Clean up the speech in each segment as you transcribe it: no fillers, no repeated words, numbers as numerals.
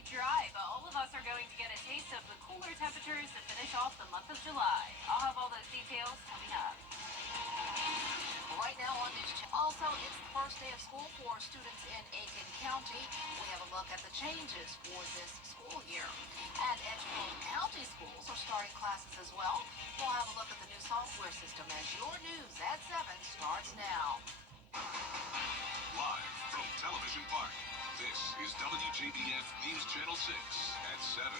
mostly dry, but all of us are going to get a taste of the cooler temperatures to finish off the month of July. I'll have all those details coming up. Right now on News Channel. Also, it's the first day of school for students in Aiken County. We have a look at the changes for this school year. And Edgefield County schools are starting classes as well. We'll have a look at the new software system as your news at 7 starts now. Live from Television Park, this is WJBF News Channel 6 at 7.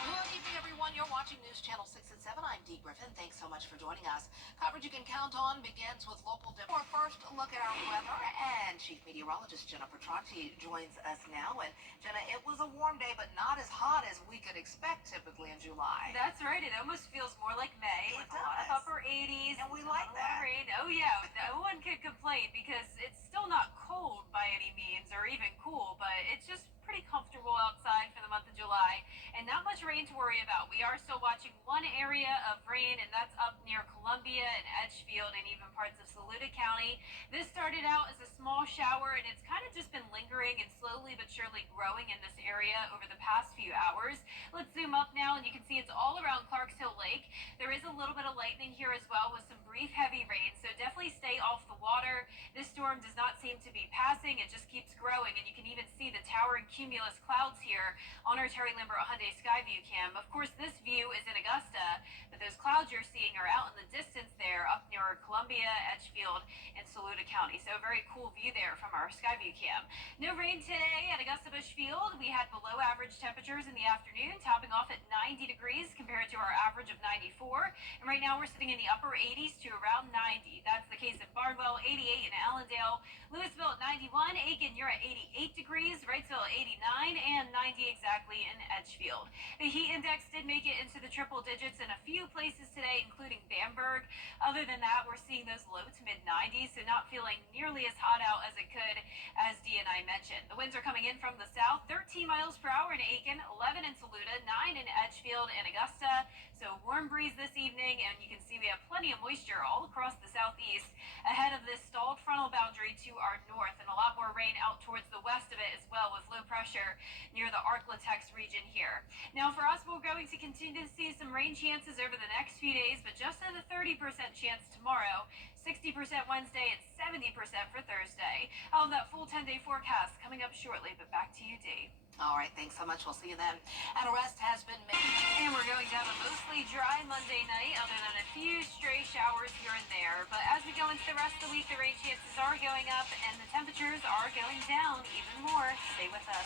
Good evening, everyone. You're watching News Channel 6 at 7. I'm Dee Griffin. Thanks so much for joining us. Coverage you can count on begins with local... For first, a look at our weather, and Chief Meteorologist Jenna Petracci joins us now. And Jenna, it was a warm day, but not as hot as we could expect typically in July. That's right. It almost feels more like May with a lot of upper 80s. And we like that. Rain. Oh, yeah. No one could complain because it's still not cold by any means or even cool, but it's just pretty comfortable outside for the month of July and not much rain to worry about. We are still watching one area of rain, and that's up near Columbia and Edgefield and even parts of Saluda County. This started out as a small shower, and it's kind of just been lingering and slowly but surely growing in this area over the past few hours. Let's zoom up now, and you can see it's all around Clarks Hill Lake. There is a little bit of lightning here as well with some brief heavy rain, so definitely stay off the water. This storm does not seem to be passing. It just keeps growing, and you can even see the towering cumulus clouds here on our Terry Limber Hyundai Skyview cam. Of course, this view is in Augusta, but those clouds you're seeing are out in the distance there up near Columbia, Edgefield, and Saluda County. So a very cool view there from our Skyview cam. No rain today at Augusta Bush Field. We had below average temperatures in the afternoon, topping off at 90 degrees compared to our average of 94. And right now we're sitting in the upper 80s to around 90. That's the case at Barnwell, 88 in Allendale, Louisville at 91, Aiken, you're at 88 degrees, Wrightsville at 89, and 90 exactly in Edgefield. The heat index did make it into the triple digits in a few places today, including Bamberg. Other than that, we're seeing those low to mid 90s, so not feeling nearly as hot out as it could, as Dee and I mentioned. The winds are coming in from the south, 13 miles per hour in Aiken, 11 in Saluda, 9 in Edgefield and Augusta. So warm breeze this evening, and you can see we have plenty of moisture all across the southeast ahead of this stalled frontal boundary to our north, and a lot more rain out towards the west of it as well with low pressure near the Arklatex region here. Now for us, we're going to continue to see some rain chances over the next few days, but just at a 30% chance tomorrow, 60% Wednesday, and 70% for Thursday. I'll have that full 10-day forecast coming up shortly, but back to you, Dee. All right, thanks so much. We'll see you then. An arrest has been made. And we're going to have a mostly dry Monday night, other than a few stray showers here and there. But as we go into the rest of the week, the rain chances are going up and the temperatures are going down even more. Stay with us.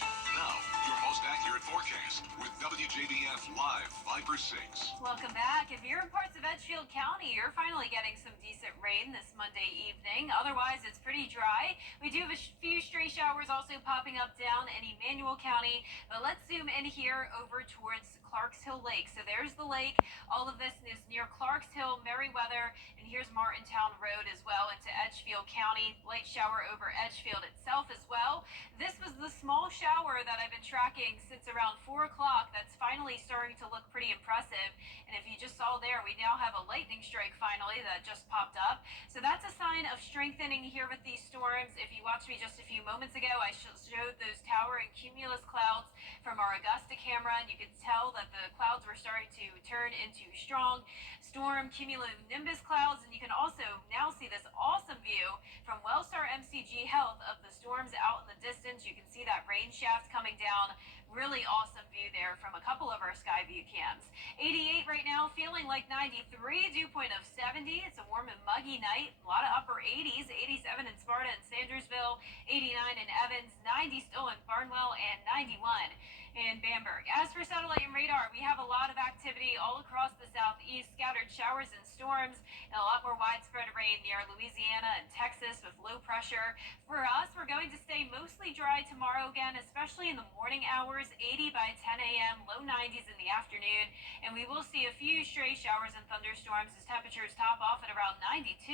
Now, your most accurate forecast with WJBF Live 5/6. Welcome back. If you're in parts of Edgefield County, you're finally getting some decent rain this Monday evening. Otherwise, it's pretty dry. We do have a few stray showers also popping up down in Emmanuel County. But let's zoom in here over towards Clarks Hill Lake. So there's the lake. All of this is near Clarks Hill, Meriwether, and here's Martintown Road as well into Edgefield County. Light shower over Edgefield itself as well. This was the small shower that I've been tracking since around 4 o'clock. That's finally starting to look pretty impressive. And if you just saw there, we now have a lightning strike finally that just popped up. So that's a sign of strengthening here with these storms. If you watched me just a few moments ago, I showed those towering cumulus clouds from our Augusta camera, and you could tell that the clouds were starting to turn into strong storm cumulonimbus clouds. And you can also now see this awesome view from Wellstar MCG Health of the storms out in the distance. You can see that rain shaft coming down. Really awesome view there from a couple of our Skyview cams. 88 right now, feeling like 93, dew point of 70. It's a warm and muggy night. A lot of upper 80s, 87 in Sparta and Sandersville, 89 in Evans, 90 still in Barnwell, and 91 in Bamberg. As for satellite and radar, we have a lot of activity all across the southeast, scattered showers and storms, and a lot more widespread rain near Louisiana and Texas with low pressure. For us, we're going to stay mostly dry tomorrow again, especially in the morning hours, 80 by 10 a.m., low 90s in the afternoon, and we will see a few stray showers and thunderstorms as temperatures top off at around 92.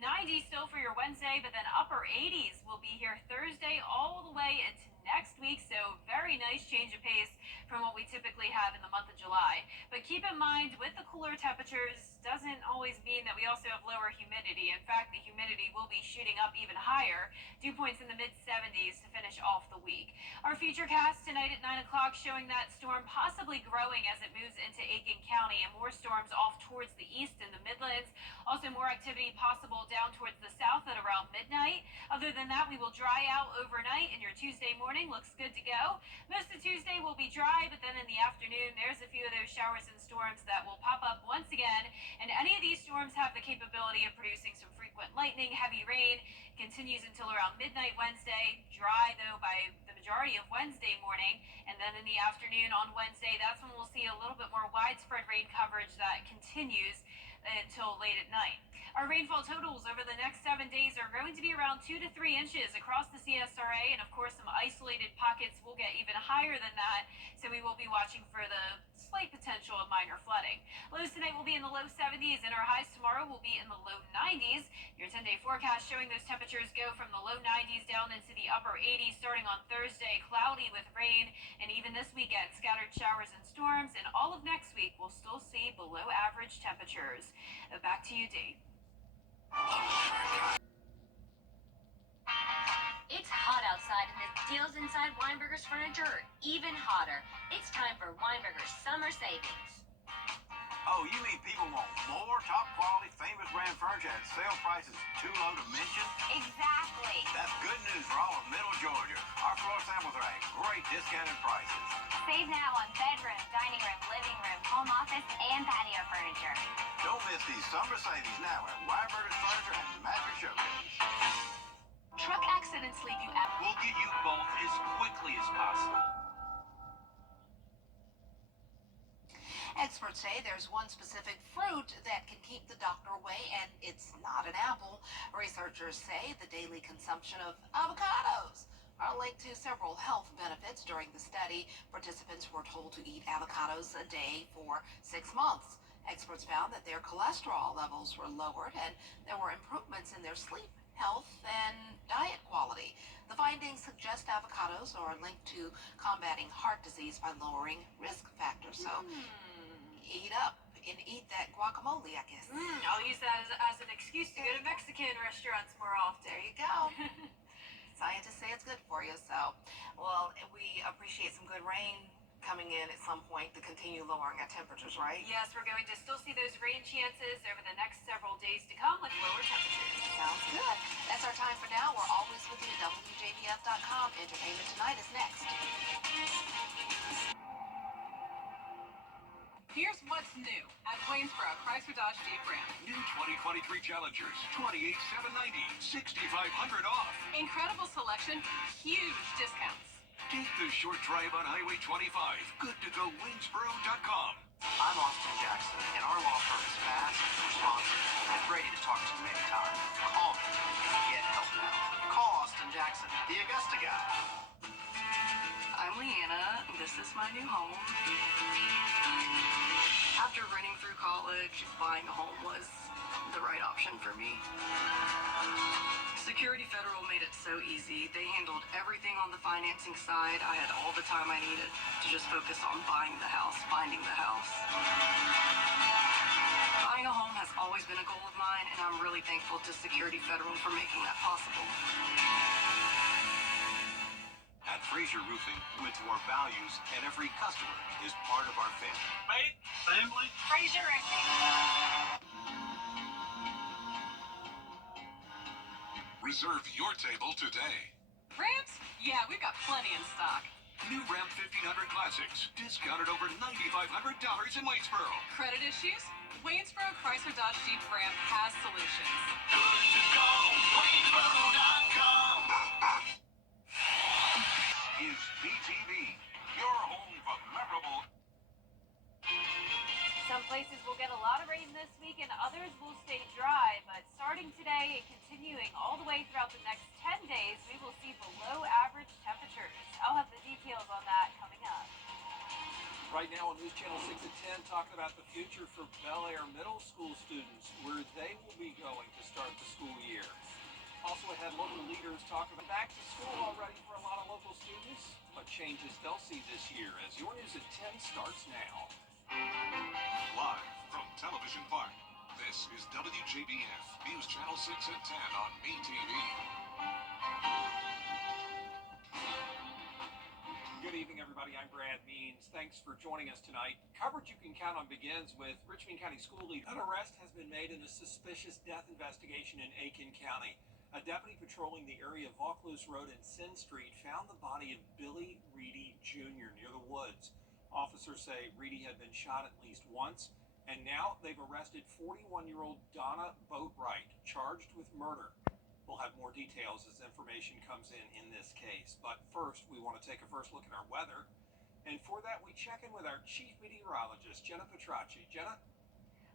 90 still for your Wednesday, but then upper 80s will be here Thursday all the way into next week, so very nice change of pace from what we typically have in the month of July. But keep in mind, with the cooler temperatures doesn't always mean that we also have lower humidity. In fact, the humidity will be shooting up even higher, dew points in the mid-70s to finish off the week. Our futurecast tonight at 9 o'clock showing that storm possibly growing as it moves into Aiken County, and more storms off towards the east in the Midlands. Also more activity possible down towards the south at around midnight. Other than that, we will dry out overnight, and your Tuesday morning looks good to go. Most of Tuesday will be dry, but then in the afternoon, there's a few of those showers and storms that will pop up once again. And any of these storms have the capability of producing some frequent lightning, heavy rain. Continues until around midnight Wednesday. Dry, though, by the majority of Wednesday morning. And then in the afternoon on Wednesday, that's when we'll see a little bit more widespread rain coverage that continues until late at night. Our rainfall totals over the next 7 days are going to be around 2 to 3 inches across the CSRA, and of course some isolated pockets will get even higher than that, so we will be watching for the slight potential of minor flooding. Lows tonight will be in the low 70s, and our highs tomorrow will be in the low 90s. Your 10-day forecast showing those temperatures go from the low 90s down into the upper 80s starting on Thursday, cloudy with rain, and even this weekend scattered showers and storms, and all of next week we'll still see below average temperatures. Back to you, Dee. It's hot outside, and the deals inside Weinberger's Furniture are even hotter. It's time for Weinberger's Summer Savings. Oh, you mean people want more top quality, famous brand furniture at sale prices too low to mention? Exactly. That's good news for all of Middle Georgia. Our floor samples are at great discounted prices. Save now on bedroom, dining room, living room, home office, and patio furniture. Don't miss these summer savings now at Weinberger's Furniture and Mattress Showcase. Truck accidents leave you out. We'll get you both as quickly as possible. Experts say there's one specific fruit that can keep the doctor away, and it's not an apple. Researchers say the daily consumption of avocados are linked to several health benefits. During the study, participants were told to eat avocados a day for 6 months. Experts found that their cholesterol levels were lowered, and there were improvements in their sleep, health, and diet quality. The findings suggest avocados are linked to combating heart disease by lowering risk factors. So eat up and eat that guacamole, I guess. I'll use that as an excuse to go to Mexican restaurants more often. There you go. Scientists say it's good for you. So, well, we appreciate some good rain coming in at some point to continue lowering our temperatures, right? Yes, we're going to still see those rain chances over the next several days to come with lower temperatures. Sounds good. That's our time for now. We're always with you at WJBF.com. Entertainment Tonight is next. Here's what's new at Waynesboro Chrysler Dodge Jeep Ram. New 2023 Challengers, $28,790, $6,500 off. Incredible selection, huge discounts. Take the short drive on Highway 25. Good to go Waynesboro.com. I'm Austin Jackson, and our law firm is fast, responsive, and ready to talk to you anytime. Call me. Get help now. Call Austin Jackson, the Augusta guy. I'm Leanna. This is my new home. After running through college, buying a home was the right option for me. Security Federal made it so easy. They handled everything on the financing side. I had all the time I needed to just focus on buying the house, finding the house. Buying a home has always been a goal of mine, and I'm really thankful to Security Federal for making that possible. At Fraser Roofing, commit to our values, and every customer is part of our family. Mate, family. Fraser Roofing. Reserve your table today. Ramps? Yeah, we've got plenty in stock. New Ram 1500 Classics, discounted over $9,500 in Waynesboro. Credit issues? Waynesboro Chrysler Dodge Jeep Ram has solutions. Good to go, Waynesboro.com. Is BTV, your home for memorable. Some places will get a lot of rain this week and others will stay dry, but starting today and continuing all the way throughout the next 10 days, we will see below average temperatures. I'll have the details on that coming up. Right now on News Channel 6 at 10, talking about the future for Bel Air Middle School students, where they will be going to start the school year. Also ahead, local leaders talk about back to school already for a lot of local students. What changes they'll see this year as Your News at 10 starts now. Live from Television Park, this is WJBF News Channel 6 at 10 on MeTV. Good evening, everybody. I'm Brad Means. Thanks for joining us tonight. Coverage you can count on begins with Richmond County School Lead. An arrest has been made in a suspicious death investigation in Aiken County. A deputy patrolling the area of Vaucluse Road and Sin Street found the body of Billy Reedy Jr. near the woods. Officers say Reedy had been shot at least once, and now they've arrested 41-year-old Donna Boatwright, charged with murder. We'll have more details as information comes in this case. But first, we want to take a first look at our weather. And for that, we check in with our chief meteorologist, Jenna Petracci. Jenna?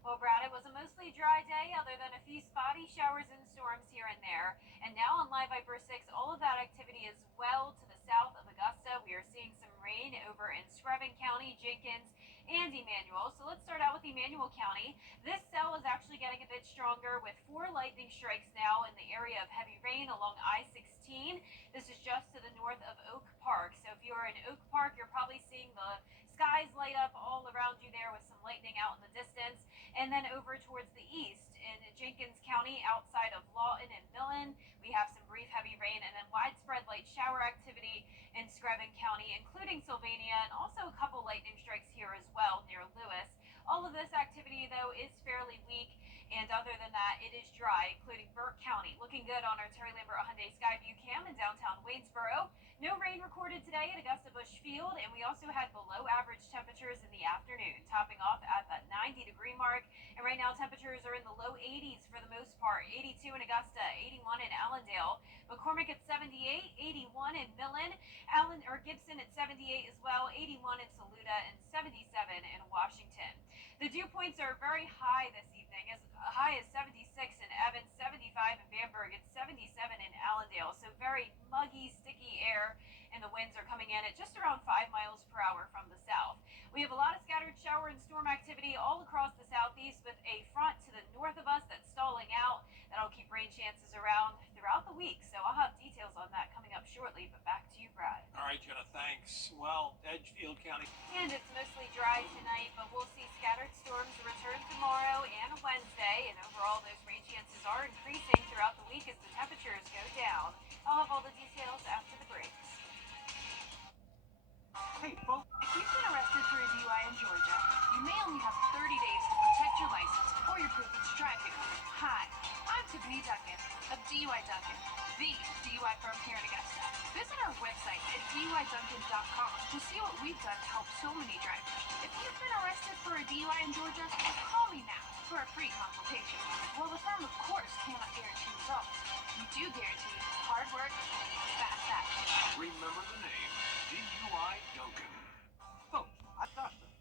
Well, Brad, it was a mostly dry day other than a few spotty showers and storms here and there. And now on Live Viper 6, all of that activity is well to the south of Augusta. We are seeing some rain over in Screven County, Jenkins, and Emmanuel. So let's start out with Emmanuel County. This cell is actually getting a bit stronger with 4 lightning strikes now in the area of heavy rain along I-16. This is just to the north of Oak Park. So if you're in Oak Park, you're probably seeing the skies light up all around you there with some lightning out in the distance. And then over towards the east in Jenkins County outside of Lawton and Millen, we have some brief heavy rain and then widespread light shower activity in Screven County, including Sylvania, and also a couple lightning strikes here as well near Lewis. All of this activity, though, is fairly weak, and other than that, it is dry, including Burke County. Looking good on our Terry Lambert Hyundai Skyview cam in downtown Waynesboro. No rain recorded today at Augusta Busch Field, and we also had below average temperatures in the afternoon, topping off at that 90-degree mark. And right now, temperatures are in the low 80s for the most part. 82 in Augusta, 81 in Allendale, McCormick at 78, 81 in Millen, Gibson at 78 as well, 81 in Saluda, and 77 in Washington. The dew points are very high this evening, as high as 76 in Evans, 75 in Bamberg, and 77 in Allendale. So very muggy, sticky air, and the winds are coming in at just around 5 miles per hour from the south. We have a lot of scattered shower and storm activity all across the southeast with a front to the north of us that's stalling out. That'll keep rain chances around throughout the week. So I'll have details on that coming up shortly, but back to you, Brad. All right, Jenna, thanks. Well, Edgefield County. And it's mostly dry tonight, but we'll see scattered storms return tomorrow and Wednesday. And overall, those rain chances are increasing throughout the week as the temperatures go down. I'll have all the details after the break. Hey, folks. If you've been arrested for a DUI in Georgia, you may only have 30 days to protect your license or your privilege to drive here. Hi, I'm Tiffany Duncan of DUI Duncan, the DUI firm here in Augusta. Visit our website at DUIDuncan.com to see what we've done to help so many drivers. If you've been arrested for a DUI in Georgia, call me now for a free consultation. While the firm, of course, cannot guarantee results, we do guarantee hard work, fast action. Remember the name, DUI Duncan. Folks, I thought that.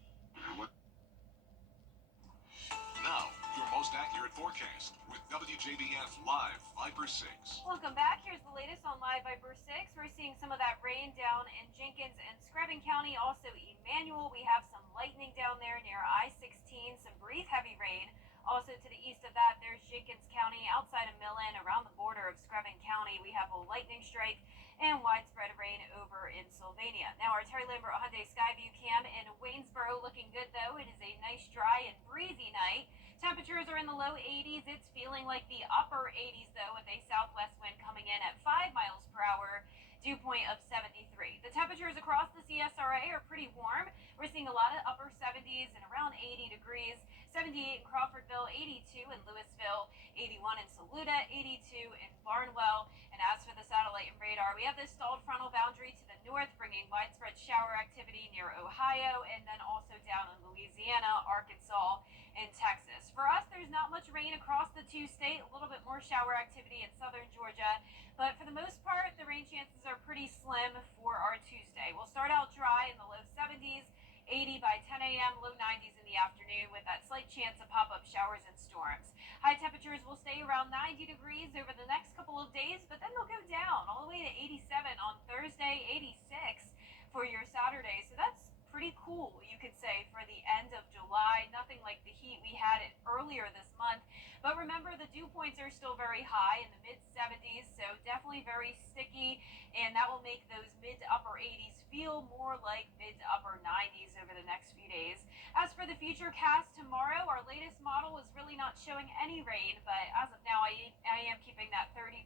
Now, your most accurate forecast with WJBF Live Viper 6. Welcome back. Here's the latest on Live Viper 6. We're seeing some of that rain down in Jenkins and Screven County. Also, Emmanuel, we have some lightning down there near I-16, some brief heavy rain. Also, to the east of that, there's Jenkins County, outside of Millen, around the border of Screven County. We have a lightning strike and widespread rain over in Sylvania. Now, our Terry Lambert Hyundai Skyview cam in Waynesboro looking good, though. It is a nice, dry, and breezy night. Temperatures are in the low 80s. It's feeling like the upper 80s, though, with a southwest wind coming in at 5 miles per hour. Dew point of 73. The temperatures across the CSRA are pretty warm. We're seeing a lot of upper 70s and around 80 degrees. 78 in Crawfordville, 82 in Louisville, 81 in Saluda, 82 in Barnwell. And as for the satellite and radar, we have this stalled frontal boundary to the north, bringing widespread shower activity near Ohio and then also down in Louisiana, Arkansas, and Texas. For us, there's not much rain across the two-state, a little bit more shower activity in southern Georgia. But for the most part, the rain chances are pretty slim for our Tuesday. We'll start out dry in the low 70s, 80 by 10 a.m., low 90s in the afternoon with that slight chance of pop-up showers and storms. High temperatures will stay around 90 degrees over the next couple of days, but then they'll go down all the way to 87 on Thursday, 86 for your Saturday. So that's pretty pretty cool, you could say, for the end of July. Nothing like the heat we had it earlier this month. But remember, the dew points are still very high in the mid 70s, so definitely very sticky, and that will make those mid to upper 80s feel more like mid to upper 90s over the next few days. As for the future cast tomorrow, our latest model is really not showing any rain, but as of now, I am keeping that 30%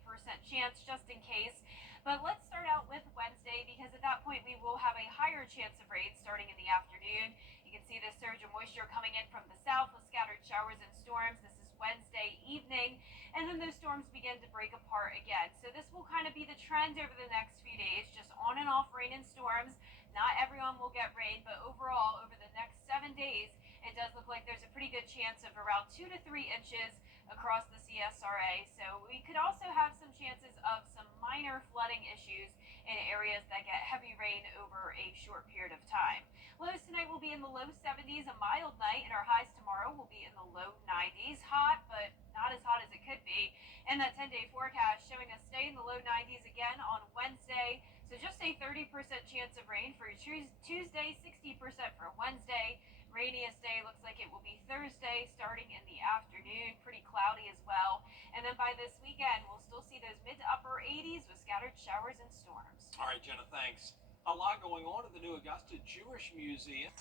chance just in case. But let's start out with Wednesday, because at that point we will have a higher chance of rain starting in the afternoon. You can see the surge of moisture coming in from the south with scattered showers and storms. This is Wednesday evening, and then those storms begin to break apart again. So this will kind of be the trend over the next few days, just on and off rain and storms. Not everyone will get rain, but overall, over the next 7 days, it does look like there's a pretty good chance of around 2 to 3 inches across the CSRA. So we could also have some chances of some minor flooding issues in areas that get heavy rain over a short period of time. Lows tonight will be in the low 70s, a mild night, and our highs tomorrow will be in the low 90s. Hot, but not as hot as it could be. And that 10-day forecast showing us stay in the low 90s again on Wednesday. So just a 30% chance of rain for Tuesday, 60% for Wednesday. Rainiest day looks like it will be Thursday, starting in the afternoon. Pretty cloudy as well. And then by this weekend, we'll still see those mid to upper 80s with scattered showers and storms. All right, Jenna, thanks. A lot going on at the new Augusta Jewish Museum.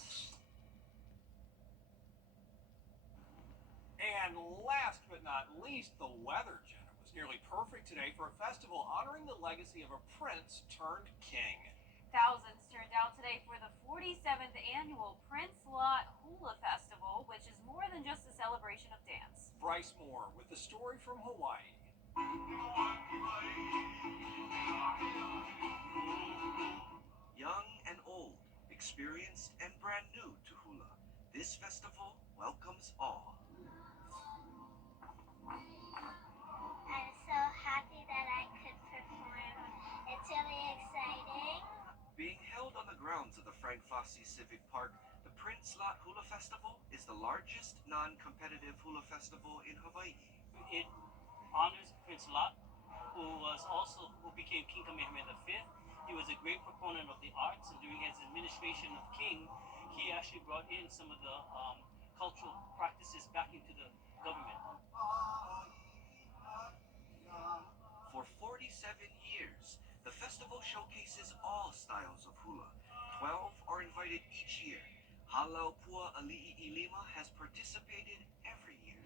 And last but not least, the weather, Jenna, was nearly perfect today for a festival honoring the legacy of a prince turned king. Thousands turned out today for the 47th annual Prince Lot Hula Festival, which is more than just a celebration of dance. Bryce Moore with the story from Hawaii. Young and old, experienced and brand new to hula, this festival welcomes all. I'm so happy that I could perform. It's really exciting. Being held on the grounds of the Frank Fossey Civic Park, the Prince Lot Hula Festival is the largest non-competitive hula festival in Hawaii. It honors Prince Lot, who became King Kamehameha V. He was a great proponent of the arts, and during his administration of king, he actually brought in some of the cultural practices back into the government. For 47 years, the festival showcases all styles of hula. 12 are invited each year. Halaupua Ali'i Lima has participated every year.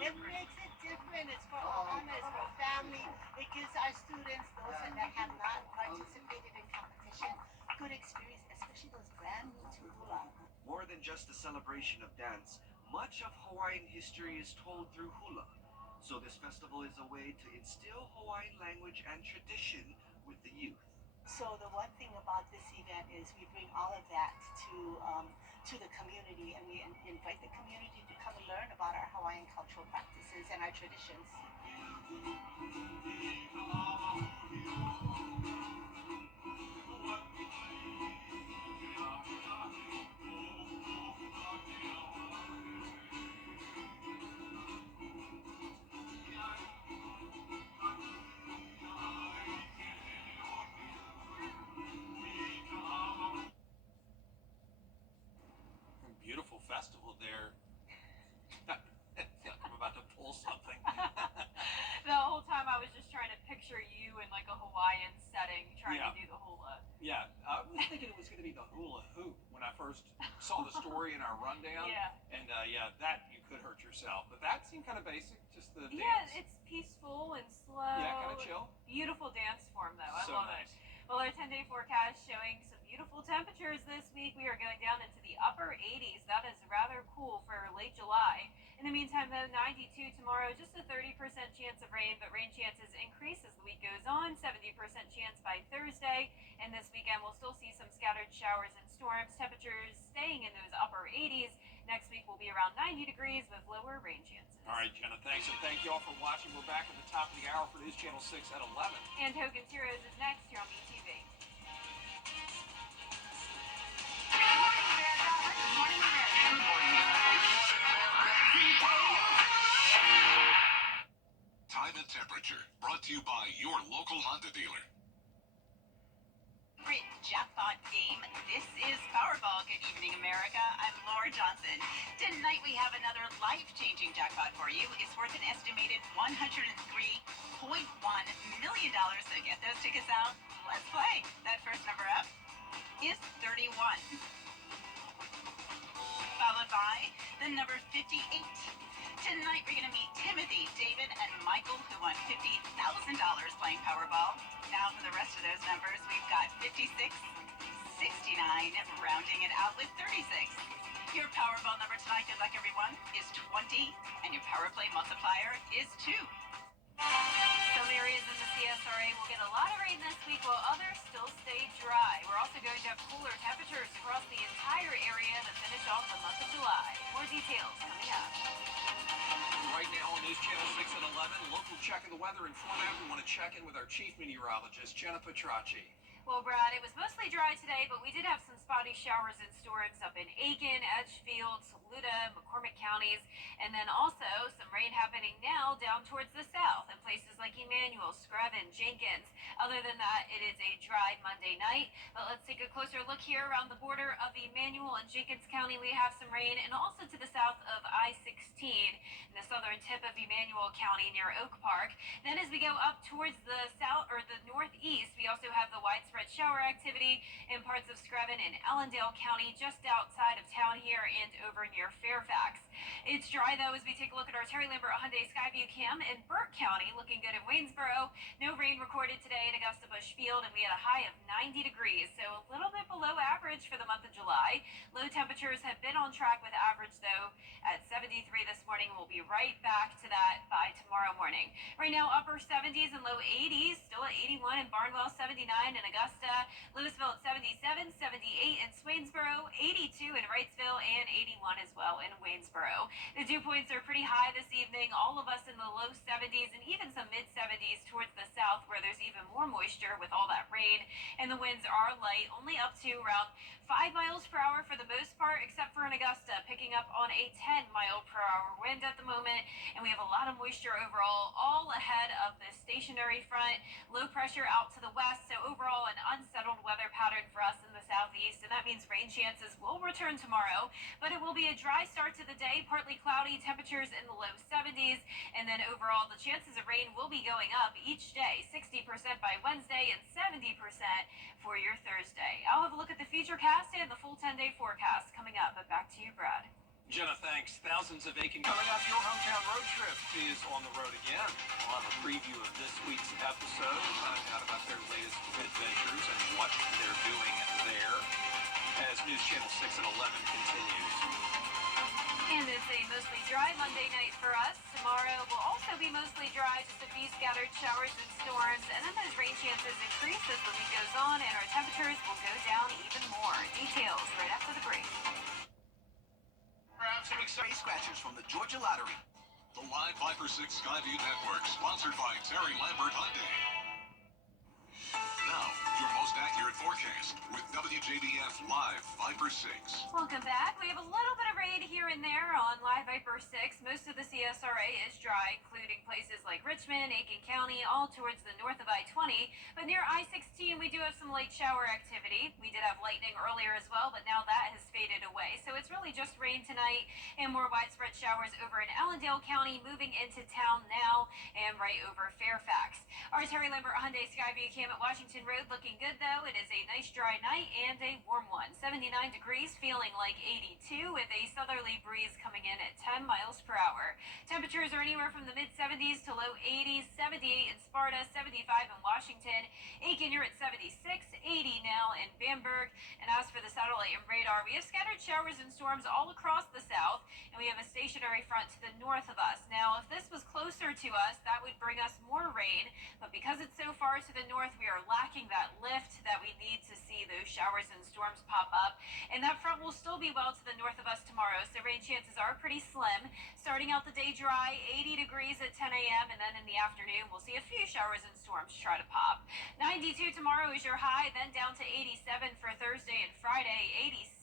It makes it different. It's for home, it's for family. It gives our students, those that have not participated in competition, good experience, especially those brand new to hula. More than just a celebration of dance, much of Hawaiian history is told through hula. So this festival is a way to instill Hawaiian language and tradition with the youth. So the one thing about this event is we bring all of that to the community, and we invite the community to come and learn about our Hawaiian cultural practices and our traditions. Beautiful festival there. I feel like I'm about to pull something. The whole time I was just trying to picture you in like a Hawaiian setting trying to do the hula. Yeah, I was thinking it was going to be the hula hoop when I first saw the story in our rundown. Yeah. And that you could hurt yourself. But that seemed kind of basic, just the dance. Yeah, it's peaceful and slow. Yeah, kind of chill. Beautiful dance form though. I So love nice. it. Well, our 10-day forecast showing some beautiful temperatures this week. We are going down into the upper 80s. That is rather cool for late July. In the meantime, though, 92 tomorrow, just a 30% chance of rain, but rain chances increase as the week goes on. 70% chance by Thursday. And this weekend, we'll still see some scattered showers and storms. Temperatures staying in those upper 80s. Next week will be around 90 degrees with lower rain chances. All right, Jenna, thanks. And thank you all for watching. We're back at the top of the hour for News Channel 6 at 11. And Hogan's Heroes is next here on BTV. Time and temperature brought to you by your local Honda dealer. favorite jackpot game. This is Powerball. Good evening, America. I'm Laura Johnson. Tonight we have another life-changing jackpot for you. It's worth an estimated $103.1 million. So get those tickets out. Let's play. That first number up is 31. Followed by the number 58. Tonight we're going to meet Timothy, David, and Michael, who won $50,000 playing Powerball. Now for the rest of those numbers, we've got 56, 69, rounding it out with 36. Your Powerball number tonight, good luck everyone, is 20, and your Power Play multiplier is 2. Some areas in the CSRA will get a lot of rain this week while others still stay dry. We're also going to have cooler temperatures across the entire area to finish off the month of July. More details coming up. Right now on News Channel 6 and 11, local check of the weather and format. We want to check in with our chief meteorologist, Jenna Petracci. Well, Brad, it was mostly dry today, but we did have some spotty showers and storms up in Aiken, Edgefield, Saluda, McCormick counties, and then also some rain happening now down towards the south in places like Emmanuel, Screven, Jenkins. Other than that, it is a dry Monday night. But let's take a closer look here around the border of Emmanuel and Jenkins County. We have some rain, and also to the south of I-16 in the southern tip of Emmanuel County near Oak Park. Then as we go up towards the south or the northeast, we also have the widespread shower activity in parts of Screven and Allendale County, just outside of town here and over near Fairfax. It's dry though as we take a look at our Terry Lambert Hyundai Skyview cam in Burke County, looking good in Waynesboro. No rain recorded today in Augusta Bush Field, and we had a high of 90 degrees, so a little bit below average for the month of July. Low temperatures have been on track with average though at 73 this morning. We'll be right back to that by tomorrow morning. Right now, upper 70s and low 80s, still at 81 in Barnwell, 79 in Augusta, Louisville at 77, 78 in Swainsboro, 82 in Wrightsville, and 81 as well in Waynesboro. The dew points are pretty high this evening, all of us in the low 70s and even some mid 70s towards the south where there's even more moisture with all that rain, and the winds are light, only up to around 5 miles per hour for the most part, except for in Augusta, picking up on a 10-mile-per-hour wind at the moment, and we have a lot of moisture overall, all ahead of this stationary front. Low pressure out to the west, so overall an unsettled weather pattern for us in the southeast, and that means rain chances will return tomorrow, but it will be a dry start to the day, partly cloudy, temperatures in the low 70s, and then overall the chances of rain will be going up each day, 60% by Wednesday and 70% for your Thursday. I'll have a look at the futurecast and the full 10-day forecast coming up, but back to you, Brad. Jenna, thanks. Thousands of Aiken coming up. Your hometown road trip is on the road again. We'll have a preview of this week's episode, find out about their latest adventures and what they're doing there as News Channel 6 and 11 continues. And it's a mostly dry Monday night for us. Tomorrow will also be mostly dry, just a few scattered showers and storms, and then those rain chances increase as the week goes on, and our temperatures will go down even more. Details right after the break. Grab some exciting scratchers from the Georgia Lottery. The Live Viper 6 Skyview Network, sponsored by Terry Lambert Hyundai. Now, your most accurate forecast with WJBF Live Viper 6. Welcome back. We have a little bit of rain here and there on Live Viper 6. Most of the CSRA is dry, including places like Richmond, Aiken County, all towards the north of I-20. But near I-16, we do have some light shower activity. We did have lightning earlier as well, but now that has faded away. So it's really just rain tonight and more widespread showers over in Allendale County, moving into town now and right over Fairfax. Our Terry Lambert Hyundai Skyview cam at Washington Road looking good though. It is a nice dry night and a warm one. 79 degrees, feeling like 82 with a southerly breeze coming in at 10 miles per hour. Temperatures are anywhere from the mid 70s to low 80s, 78 in Sparta, 75 in Washington. Aiken, you're at 76, 80 now in Bamberg. And as for the satellite and radar, we have scattered showers and storms all across the south, and we have a stationary front to the north of us. Now, if this was closer to us, that would bring us more rain, but because it's so far to the north, we are lacking that lift that we need to see those showers and storms pop up. And that front will still be well to the north of us tomorrow, so rain chances are pretty slim. Starting out the day dry, 80 degrees at 10 a.m., and then in the afternoon, we'll see a few showers and storms try to pop. 92 tomorrow is your high, then down to 87 for Thursday and Friday,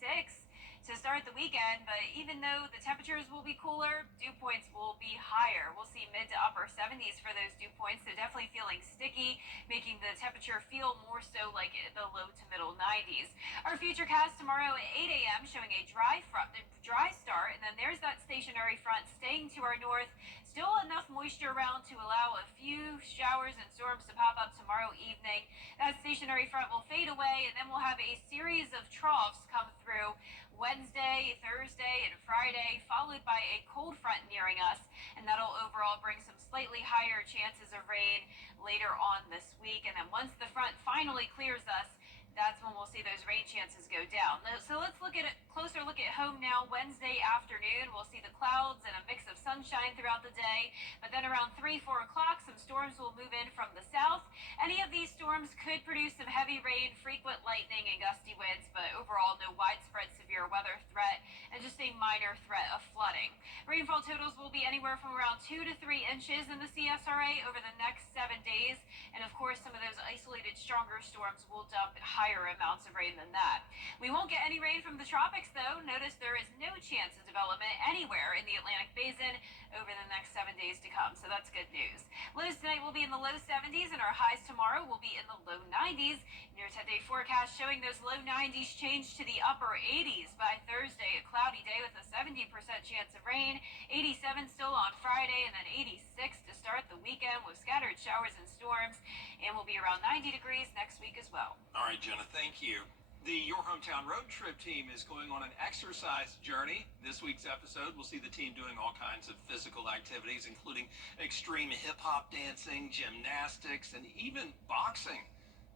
86 to start the weekend, but even though the temperatures will be cooler, dew points will be higher. We'll see mid to upper 70s for those dew points, so definitely feeling sticky, making the temperature feel more so like the low to middle 90s. Our futurecast tomorrow at 8 a.m. showing a dry start, and then there's that stationary front staying to our north. Still enough moisture around to allow a few showers and storms to pop up tomorrow evening. That stationary front will fade away, and then we'll have a series of troughs come through Wednesday, Thursday, and Friday, followed by a cold front nearing us, and that'll overall bring some slightly higher chances of rain later on this week. And then once the front finally clears us, that's when we'll see those rain chances go down. So let's look at a closer look at home now. Wednesday afternoon, we'll see the clouds and a mix of sunshine throughout the day. But then around 3, 4 o'clock, some storms will move in from the south. Any of these storms could produce some heavy rain, frequent lightning, and gusty winds, but overall no widespread severe weather threat and just a minor threat of flooding. Rainfall totals will be anywhere from around 2 to 3 inches in the CSRA over the next 7 days. And of course, some of those isolated stronger storms will dump higher amounts of rain than that. We won't get any rain from the tropics, though. Notice there is no chance of development anywhere in the Atlantic Basin over the next 7 days to come, so that's good news. Lows tonight will be in the low 70s, and our highs tomorrow will be in the low 90s. Your 10-day forecast showing those low 90s change to the upper 80s by Thursday. A cloudy day with a 70% chance of rain, 87 still on Friday, and then 86 to start the weekend with scattered showers and storms, and will be around 90 degrees next week as well. All right, Jenna, thank you. The Your Hometown Road Trip team is going on an exercise journey. This week's episode, we'll see the team doing all kinds of physical activities, including extreme hip-hop dancing, gymnastics, and even boxing.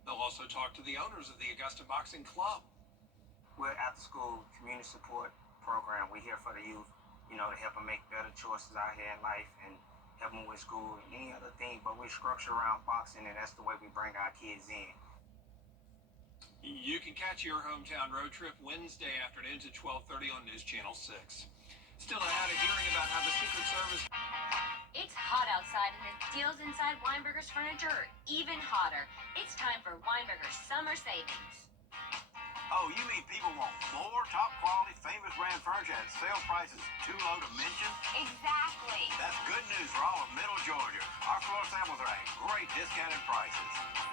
They'll also talk to the owners of the Augusta Boxing Club. We're after-school community support program. We're here for the youth, to help them make better choices out here in life and help them with school and any other thing. But we're structured around boxing, and that's the way we bring our kids in. You can catch Your Hometown Road Trip Wednesday afternoons at 12:30 on News Channel 6. Still ahead, a hearing about how the Secret Service... It's hot outside and the deals inside Weinberger's Furniture are even hotter. It's time for Weinberger's Summer Savings. Oh, you mean people want more top quality, famous brand furniture at sale prices too low to mention? Exactly. That's good news for all of Middle Georgia. Our floor samples are at great discounted prices.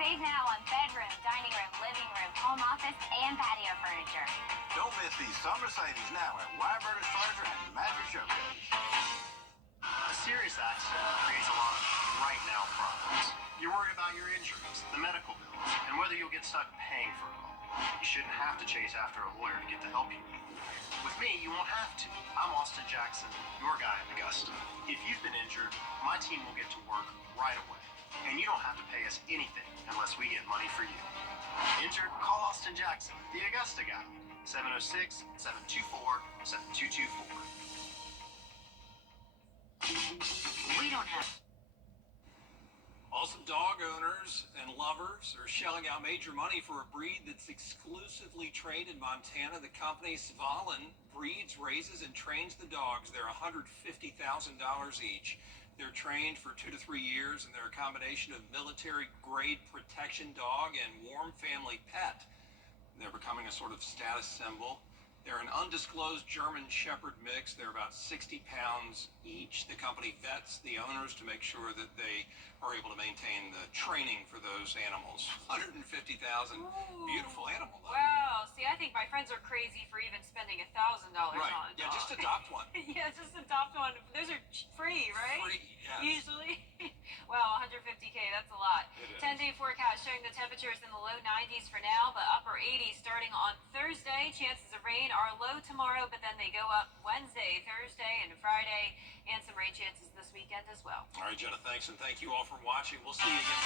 Save now on bedroom, dining room, living room, home office, and patio furniture. Don't miss these summer savings now at Weinberger's Furniture and Mattress Showcase. A serious accident creates a lot of right now problems. You're worried about your injuries, the medical bills, and whether you'll get stuck paying for it all. You shouldn't have to chase after a lawyer to get the help you need. With me, you won't have to. I'm Austin Jackson, your guy at Augusta. If you've been injured, my team will get to work right away. And you don't have to pay us anything unless we get money for you. Injured? Call Austin Jackson, the Augusta guy. 706-724-7224. We don't have... Also, dog owners and lovers are shelling out major money for a breed that's exclusively trained in Montana. The company Svalin breeds, raises, and trains the dogs. They're $150,000 each. They're trained for 2 to 3 years, and they're a combination of military-grade protection dog and warm family pet. They're becoming a sort of status symbol. They're an undisclosed German Shepherd mix. They're about 60 pounds each. The company vets the owners to make sure that they are able to maintain the training for those animals. $150,000. Beautiful animal, though. Wow. See, I think my friends are crazy for even spending $1,000 on a dog. Yeah, just adopt one. Yeah, just adopt one. Those are free, right? Free, yes. Usually. Wow, $150K, that's a lot. It is. 10-day forecast showing the temperatures in the low 90s for now, but upper 80s starting on Thursday. Chances of rain are low tomorrow, but then they go up Wednesday, Thursday, and Friday, and some rain chances this weekend as well. All right, Jenna, thanks, and thank you all for watching. We'll see you again